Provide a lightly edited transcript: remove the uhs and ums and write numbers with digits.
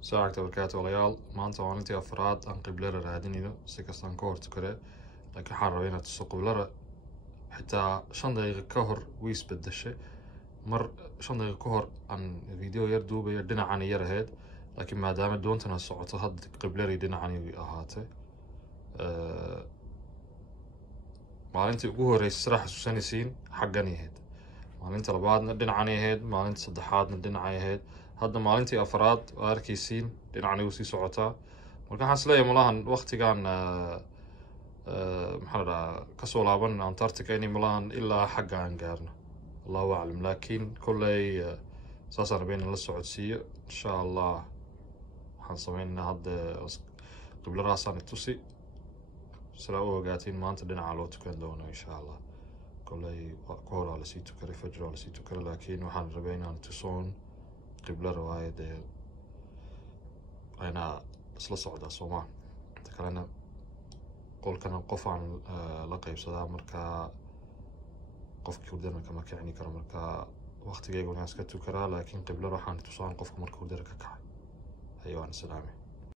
ساعة بركات وليال maanta waa intii afraad aan qiblada raadinayo si kastaan ka hortukade laakiin waxaan rabaa inaad tuso qiblada xitaa 5 daqiiqo ka hor way isbedeshay mar 5 daqiiqo ka hor aan video yar duubayo dhinacan yar ahayd laakiin maadaama doontana socoto hadda qibladii dhinacan ay ahaatay maalintii ugu horeysay sida xasuusanaysiin xaggan ahayd maalinta labaadna dhinacan ahayd maalinta saddexaadna dhinacan ahayd hadda maalintii afraad waa arkaysiin dhinacan ay sii socotaa marka waxaan isleeyahay malahan waqtigan maxaa la dhahaa kasoo laaban Antarctica inay malahan ilaa xagga aan gaarno allahu aclam laakiin kolley saasaan rabaa inaan la socodsiiyo insha allah waxaan sameynaa hadda qibladaasaan tusi sida u ogaatiin maanta dhinaca loo tukan doono insha allah kolley ka hor la sii tukaray fajr la sii tukaray laakiin waxaan rabaa inaan tusoon qiblada waaye dee ayna isla socdaa Soomaa inta kalena qolkana qof aan la qaybsadaa markaa qofkii hurdana kama kicini karo markaa waqtigeyga waan iska tukaraa laakiin qiblada waxaan tusaan qofka marka hurdada ka kacay ayaan salaamay